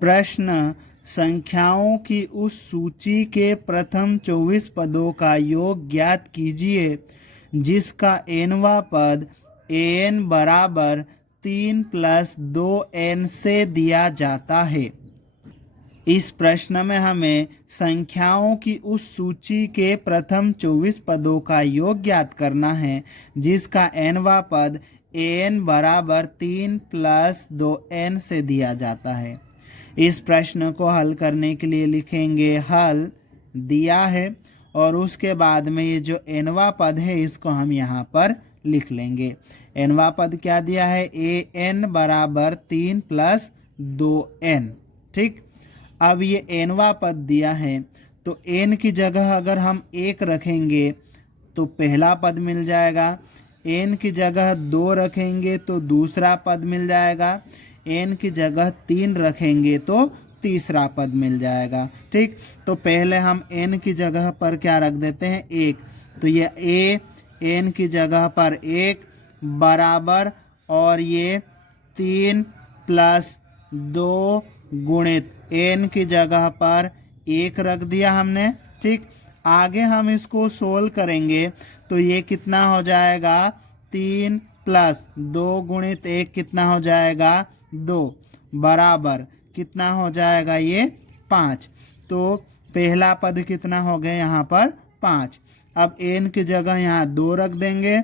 प्रश्न संख्याओं की उस सूची के प्रथम 24 पदों का योग ज्ञात कीजिए जिसका nवां पद an बराबर 3 + 2n से दिया जाता है। इस प्रश्न में हमें संख्याओं की उस सूची के प्रथम 24 पदों का योग ज्ञात करना है जिसका nवां पद an बराबर 3 + 2n से दिया जाता है। इस प्रश्न को हल करने के लिए लिखेंगे हल दिया है और उसके बाद में ये जो nवां पद है इसको हम यहाँ पर लिख लेंगे। nवां पद क्या दिया है, an बराबर 3 + 2n। ठीक, अब ये nवां पद दिया है तो n की जगह अगर हम 1 रखेंगे तो पहला पद मिल जाएगा, n की जगह 2 रखेंगे तो दूसरा पद मिल जाएगा, n की जगह 3 रखेंगे तो तीसरा पद मिल जाएगा। ठीक, तो पहले हम n की जगह पर क्या रख देते हैं, 1, तो ये a n की जगह पर 1 बराबर और ये 3 + 2 गुणित n की जगह पर 1 रख दिया हमने। ठीक, आगे हम इसको सोल्व करेंगे तो ये कितना हो जाएगा, 3 + 2 गुणित 1 कितना हो जाएगा, 2 बराबर कितना हो जाएगा, ये 5। तो पहला पद कितना हो गया यहाँ पर 5। अब n की जगह यहाँ 2 रख देंगे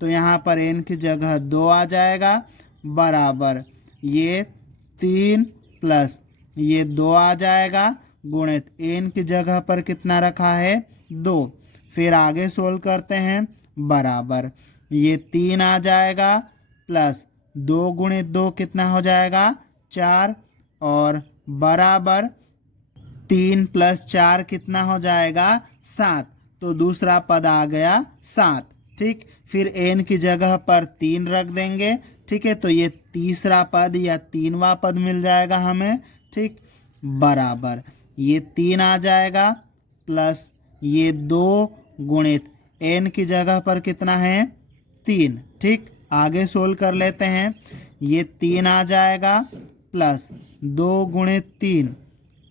तो यहाँ पर n की जगह 2 आ जाएगा बराबर ये 3 + ये 2 आ जाएगा गुणित n की जगह पर कितना रखा है, 2। फिर आगे सोल्व करते हैं बराबर ये 3 आ जाएगा प्लस 2 गुणित 2 कितना हो जाएगा, 4 और बराबर 3 + 4 कितना हो जाएगा, 7। तो दूसरा पद आ गया 7। ठीक, फिर n की जगह पर 3 रख देंगे। ठीक है, तो ये तीसरा पद या 3वां पद मिल जाएगा हमें। ठीक, बराबर ये 3 आ जाएगा प्लस ये 2 गुणित n की जगह पर कितना है, 3। ठीक, आगे सोल्व कर लेते हैं। ये 3 आ जाएगा प्लस 2 गुणित 3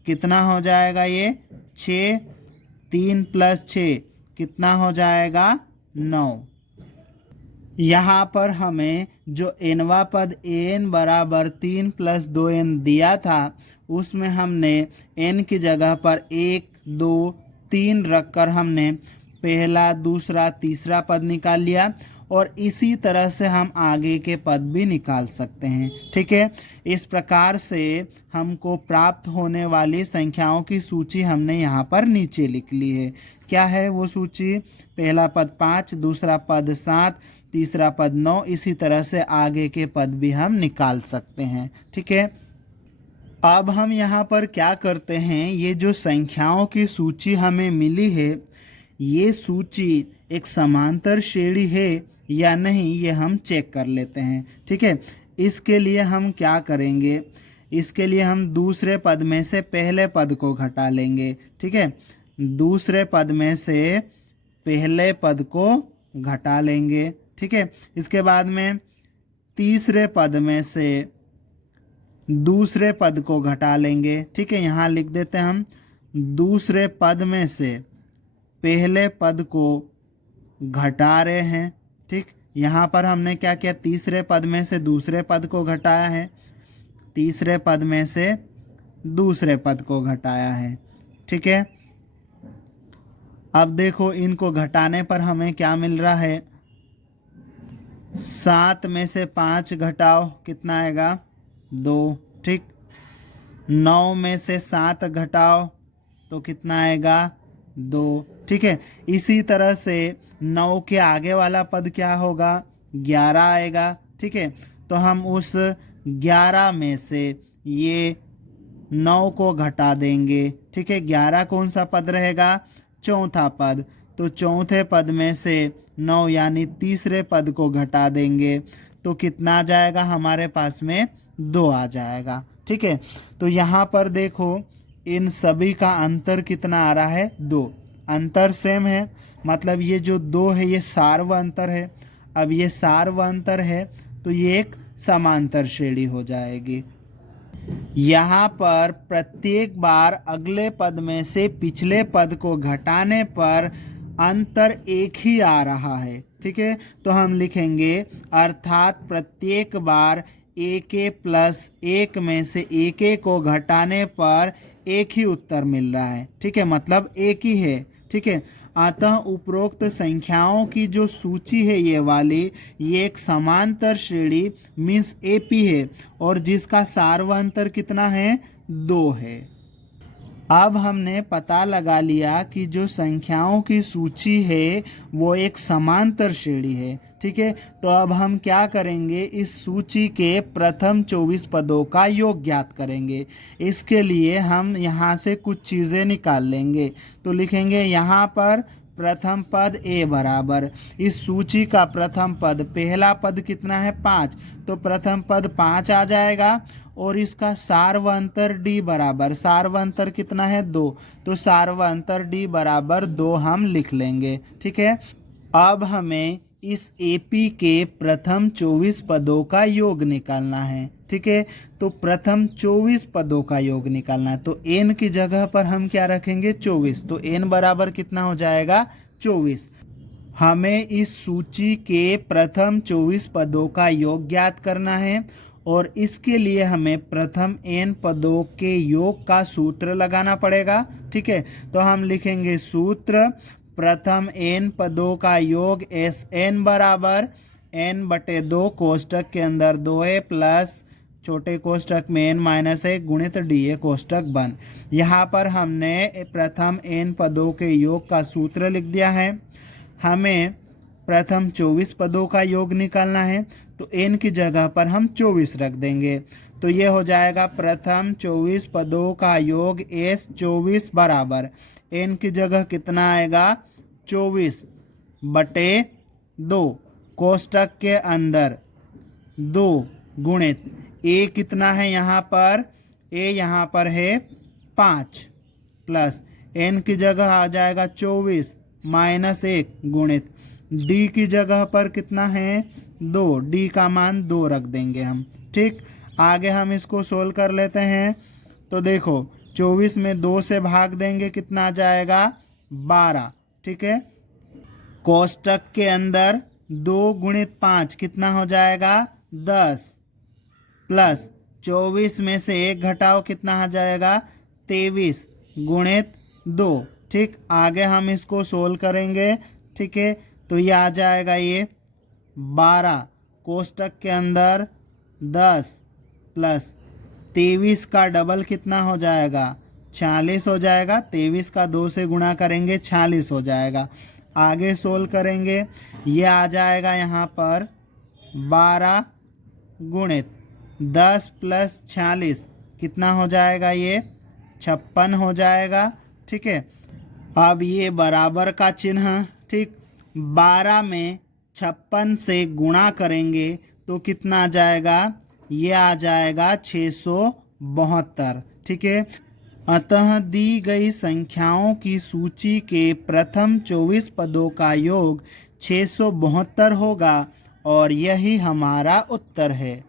कितना हो जाएगा, ये 6। 3 + 6 कितना हो जाएगा, 9। यहाँ पर हमें जो nवां पद an बराबर 3 + 2n दिया था उसमें हमने n की जगह पर 1, 2, 3 रखकर हमने पहला, दूसरा, तीसरा पद निकाल लिया और इसी तरह से हम आगे के पद भी निकाल सकते हैं। ठीक है, इस प्रकार से हमको प्राप्त होने वाली संख्याओं की सूची हमने यहाँ पर नीचे लिख ली है। क्या है वो सूची, पहला पद 5, दूसरा पद 7, तीसरा पद 9, इसी तरह से आगे के पद भी हम निकाल सकते हैं। ठीक है, अब हम यहाँ पर क्या करते हैं, ये जो संख्याओं की सूची हमें मिली है ये सूची एक समांतर श्रेणी है या नहीं ये हम चेक कर लेते हैं। ठीक है, इसके लिए हम क्या करेंगे, इसके लिए हम दूसरे पद में से पहले पद को घटा लेंगे। ठीक है, दूसरे पद में से पहले पद को घटा लेंगे। ठीक है, इसके बाद में तीसरे पद में से दूसरे पद को घटा लेंगे। ठीक है, यहाँ लिख देते हैं हम दूसरे पद में से पहले पद को घटा रहे हैं। ठीक, यहाँ पर हमने क्या किया, तीसरे पद में से दूसरे पद को घटाया है, तीसरे पद में से दूसरे पद को घटाया है। ठीक है, अब देखो इनको घटाने पर हमें क्या मिल रहा है, 7 में से 5 घटाओ कितना आएगा, 2। ठीक, 9 में से 7 घटाओ तो कितना आएगा, 2। ठीक है, इसी तरह से 9 के आगे वाला पद क्या होगा, 11 आएगा। ठीक है, तो हम उस 11 में से ये 9 को घटा देंगे। ठीक है, 11 कौन सा पद रहेगा, चौथा पद, तो चौथे पद में से 9 यानी तीसरे पद को घटा देंगे तो कितना आ जाएगा, हमारे पास में 2 आ जाएगा। ठीक है, तो यहाँ पर देखो इन सभी का अंतर कितना आ रहा है, 2। अंतर सेम है, मतलब ये जो 2 है ये सार्व अंतर है। अब ये सार्व अंतर है तो ये एक समांतर श्रेणी हो जाएगी। यहाँ पर प्रत्येक बार अगले पद में से पिछले पद को घटाने पर अंतर एक ही आ रहा है। ठीक है, तो हम लिखेंगे अर्थात प्रत्येक बार एक प्लस एक में से एक को घटाने पर एक ही उत्तर मिल रहा है। ठीक है, मतलब एक ही है। ठीक है, अतः उपरोक्त संख्याओं की जो सूची है ये वाली, ये एक समांतर श्रेणी मीन्स एपी है और जिसका सार्वंतर कितना है, 2 है। अब हमने पता लगा लिया कि जो संख्याओं की सूची है वो एक समांतर श्रेणी है। ठीक है, तो अब हम क्या करेंगे, इस सूची के प्रथम 24 पदों का योग ज्ञात करेंगे। इसके लिए हम यहाँ से कुछ चीज़ें निकाल लेंगे। तो लिखेंगे यहाँ पर प्रथम पद ए बराबर, इस सूची का प्रथम पद, पहला पद कितना है 5, तो प्रथम पद 5 आ जाएगा। और इसका सार्वंतर डी बराबर, सार्वंतर कितना है 2, तो सार्वंतर डी बराबर 2 हम लिख लेंगे। ठीक है, अब हमें इस एपी के प्रथम 24 पदों का योग निकालना है। ठीक है, तो प्रथम 24 पदों का योग निकालना है, तो एन की जगह पर हम क्या रखेंगे, 24, तो एन बराबर कितना हो जाएगा, 24। हमें इस सूची के प्रथम 24 पदों का योग ज्ञात करना है और इसके लिए हमें प्रथम n पदों के योग का सूत्र लगाना पड़ेगा। ठीक है, तो हम लिखेंगे सूत्र प्रथम n पदों का योग एस एन बराबर n/2 कोष्टक के अंदर 2a प्लस छोटे कोष्टक में n माइनस 1 गुणित डी कोष्टक बंद। यहाँ पर हमने प्रथम n पदों के योग का सूत्र लिख दिया है। हमें प्रथम 24 पदों का योग निकालना है, तो n की जगह पर हम 24 रख देंगे। तो ये हो जाएगा प्रथम 24 पदों का योग एस 24 बराबर n की जगह कितना आएगा, 24/2 कोष्टक के अंदर 2 गुणित a कितना है यहाँ पर, a यहाँ पर है 5 प्लस n की जगह आ जाएगा 24 माइनस 1 गुणित d की जगह पर कितना है 2, d का मान 2 रख देंगे हम। ठीक, आगे हम इसको सोल्व कर लेते हैं। तो देखो 24 में 2 से भाग देंगे, कितना आ जाएगा 12। ठीक है, कोष्टक के अंदर 2 गुणित 5 कितना हो जाएगा 10 प्लस 24 में से 1 घटाओ कितना आ जाएगा 23 गुणित 2। ठीक, आगे हम इसको सोल्व करेंगे। ठीक है, तो ये आ जाएगा ये 12 कोष्टक के अंदर 10 प्लस 23 का डबल कितना हो जाएगा 46 हो जाएगा। 23 का 2 से गुणा करेंगे 46 हो जाएगा। आगे सोल्व करेंगे, ये आ जाएगा यहाँ पर 12 गुणित 10 प्लस 46 कितना हो जाएगा, ये 56 हो जाएगा। ठीक है, अब ये बराबर का चिन्ह, ठीक, 12 में 56 से गुणा करेंगे तो कितना आ जाएगा, ये आ जाएगा 672। ठीक है, अतः दी गई संख्याओं की सूची के प्रथम 24 पदों का योग 672 होगा और यही हमारा उत्तर है।